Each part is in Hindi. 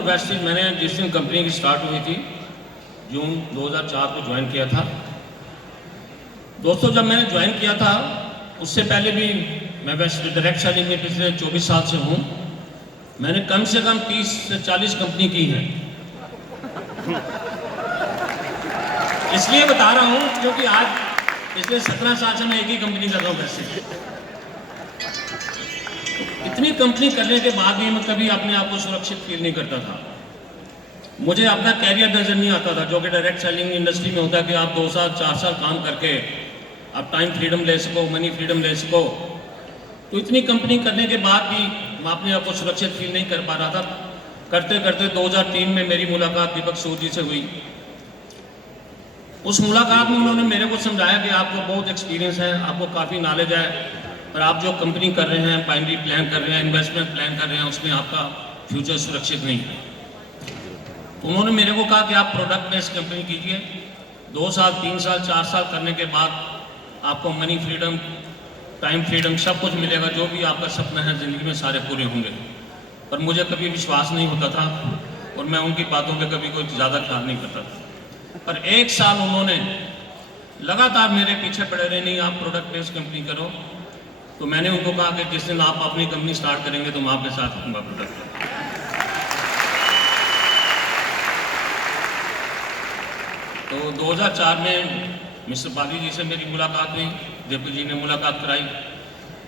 और वेस्टेज मैंने जिस दिन कंपनी की स्टार्ट हुई थी जून 2004 को ज्वाइन किया था। दोस्तों जब मैंने ज्वाइन किया था उससे पहले भी मैं वेस्ट डायरेक्ट सेलिंग में पिछले 24 साल से हूँ। मैंने कम से कम 30 से 40 कंपनी की है। इसलिए बता रहा हूँ क्योंकि आज पिछले 17 साल से मैं एक ही कंपनी कर रहा हूँ। वैसे इतनी कंपनी करने के बाद भी मैं कभी अपने आप को सुरक्षित फील नहीं करता था। मुझे अपना कैरियर नजर नहीं आता था, जो कि डायरेक्ट सेलिंग इंडस्ट्री में होता है कि आप 2 साल 4 साल काम करके आप टाइम फ्रीडम ले सको, मनी फ्रीडम ले सको। तो इतनी कंपनी करने के बाद भी मैं अपने आप को सुरक्षित फील नहीं कर पा रहा था। करते करते 2003 में मेरी मुलाकात दीपक सूद जी से हुई। उस मुलाकात में उन्होंने मेरे को समझाया कि आपको बहुत एक्सपीरियंस है, आपको काफ़ी नॉलेज है, पर आप जो कंपनी कर रहे हैं, बाइनरी प्लान कर रहे हैं, इन्वेस्टमेंट प्लान कर रहे हैं, उसमें आपका फ्यूचर सुरक्षित नहीं है। तो उन्होंने मेरे को कहा कि आप प्रोडक्ट बेस्ड कंपनी कीजिए, 2 साल 3 साल 4 साल करने के बाद आपको मनी फ्रीडम, टाइम फ्रीडम सब कुछ मिलेगा, जो भी आपका सपना है ज़िंदगी में सारे पूरे होंगे। पर मुझे कभी विश्वास नहीं होता था और मैं उनकी बातों पे कभी कोई ज़्यादा ख्याल नहीं करता था। पर 1 साल उन्होंने लगातार मेरे पीछे पड़े रहे, नहीं आप प्रोडक्ट बेस्ड कंपनी करो। तो मैंने उनको कहा कि जिस दिन आप अपनी कंपनी स्टार्ट करेंगे तो मैं आपके साथ रहूँगा प्रोडक्ट। तो 2004 में मिस्टर बाली जी से मेरी मुलाकात हुई, दीपक जी ने मुलाकात कराई।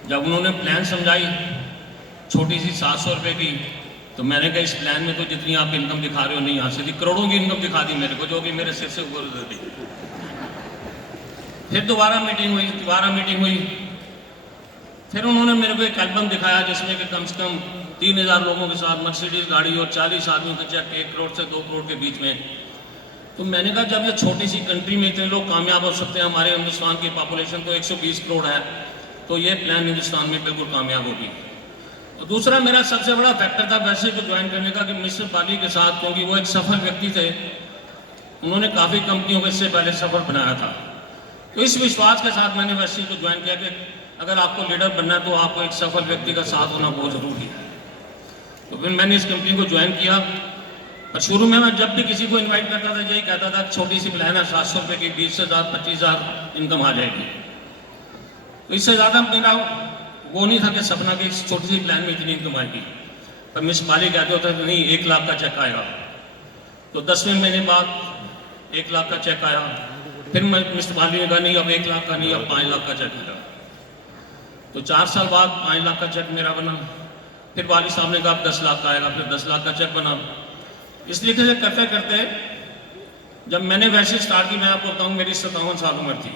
जब उन्होंने प्लान समझाई छोटी सी 700 रुपये की, तो मैंने कहा इस प्लान में तो जितनी आप इनकम दिखा रहे हो नहीं, यहाँ से करोड़ों की इनकम दिखा दी मेरे को, जो कि मेरे सिर से ऊपर थी। फिर दोबारा मीटिंग हुई। फिर उन्होंने मेरे को एक एल्बम दिखाया जिसमें कि कम से कम 3000 लोगों के साथ मर्सिडीज गाड़ी और 40 आदमियों का चेक 1 करोड़ से 2 करोड़ के बीच में। तो मैंने कहा जब ये छोटी सी कंट्री में इतने लोग कामयाब हो सकते हैं, हमारे हिंदुस्तान की पॉपुलेशन तो 120 करोड़ है, तो ये प्लान हिंदुस्तान में बिल्कुल कामयाब होगी। तो दूसरा मेरा सबसे बड़ा फैक्टर था वैसे को ज्वाइन करने का कि मिस्टर बाली के साथ, क्योंकि वो एक सफल व्यक्ति थे, उन्होंने काफ़ी कंपनियों को इससे पहले सफल बनाया था। तो इस विश्वास के साथ मैंने वैसे को ज्वाइन किया कि अगर आपको लीडर बनना है तो आपको एक सफल व्यक्ति का साथ होना बहुत जरूरी है। तो फिर मैंने इस कंपनी को ज्वाइन किया। और शुरू में मैं जब भी किसी को इनवाइट करता था यही कहता था छोटी सी प्लान है, 700 रुपये की 20,000 25,000 इनकम आ जाएगी। तो इससे ज़्यादा मेरा वो नहीं था कि सपना कि इस छोटी सी प्लान में इतनी इनकम आएगी। पर मिस बाली कहते होते थे नहीं 1 लाख का चेक आएगा। तो 10वें महीने बाद 1 लाख का चेक आया। फिर मिस्टर बाली ने कहा नहीं अब 1 लाख का नहीं, अब 5 लाख का चेक आएगा। तो 4 साल बाद 5 लाख का चेक मेरा बना। फिर बाली साहब ने कहा अब 10 लाख का आएगा, फिर 10 लाख का चेक बना। इस तरीके से करते करते जब मैंने वैसे स्टार्ट की, मैं आपको बताऊं मेरी 57 साल उम्र थी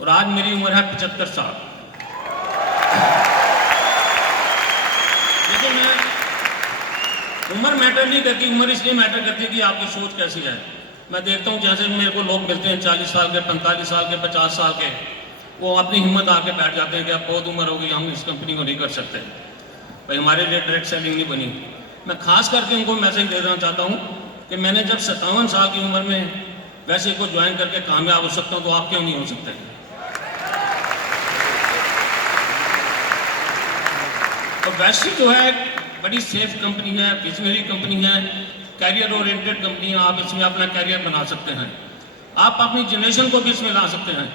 और आज मेरी उम्र है 75 साल। लेकिन मैं उम्र मैटर नहीं करती, उम्र इसलिए मैटर करती है कि आपकी सोच कैसी है। मैं देखता हूँ जैसे मेरे को लोग मिलते हैं 40 साल के, 45 साल के, 50 साल के, वो अपनी हिम्मत आके बैठ जाते हैं कि अब बहुत उम्र हो गई, हम इस कंपनी को नहीं कर सकते, भाई हमारे लिए डायरेक्ट सेलिंग नहीं बनी। मैं खास करके उनको मैसेज दे देना चाहता हूँ कि मैंने जब 57 साल की उम्र में वैसे को ज्वाइन करके कामयाब हो सकता हूँ, तो आप क्यों नहीं हो सकते। तो वैसे जो है एक बड़ी सेफ कंपनी है, विजनरी कंपनी है, कैरियर ओरिएंटेड कंपनी है। आप इसमें अपना कैरियर बना सकते हैं, आप अपनी जनरेशन को भी इसमें ला सकते हैं।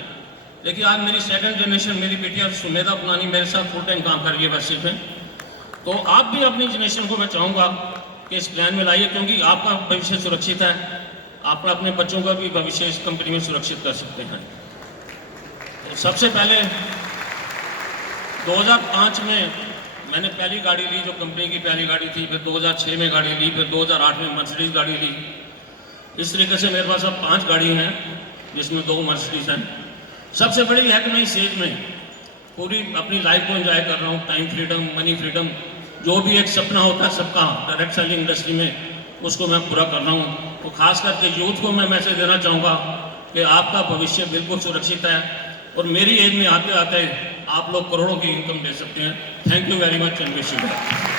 देखिए आज मेरी 2nd जनरेशन, मेरी बेटियाँ सुमेधा पुनानी मेरे साथ फुल टाइम काम कर रही है वैसे में। तो आप भी अपनी जनरेशन को मैं चाहूँगा कि इस प्लान में लाइए, क्योंकि आपका भविष्य सुरक्षित है, आप अपने बच्चों का भी भविष्य इस कंपनी में सुरक्षित कर सकते हैं। तो सबसे पहले 2005 में मैंने पहली गाड़ी ली, जो कंपनी की पहली गाड़ी थी। फिर 2006 में गाड़ी ली, फिर 2008 में मर्सिडीज गाड़ी ली। इस तरीके से मेरे पास अब 5 गाड़ी हैं, जिसमें 2 मर्सिडीज हैं। सबसे बड़ी है कि मैं इस एज में पूरी अपनी लाइफ को एंजॉय कर रहा हूँ। टाइम फ्रीडम, मनी फ्रीडम, जो भी एक सपना होता है सबका डायरेक्ट सेलिंग इंडस्ट्री में, उसको मैं पूरा कर रहा हूँ। तो खास करके यूथ को मैं मैसेज देना चाहूँगा कि आपका भविष्य बिल्कुल सुरक्षित है और मेरी एज में आते आते आप लोग करोड़ों की इनकम ले सकते हैं। Thank you very much and wish you.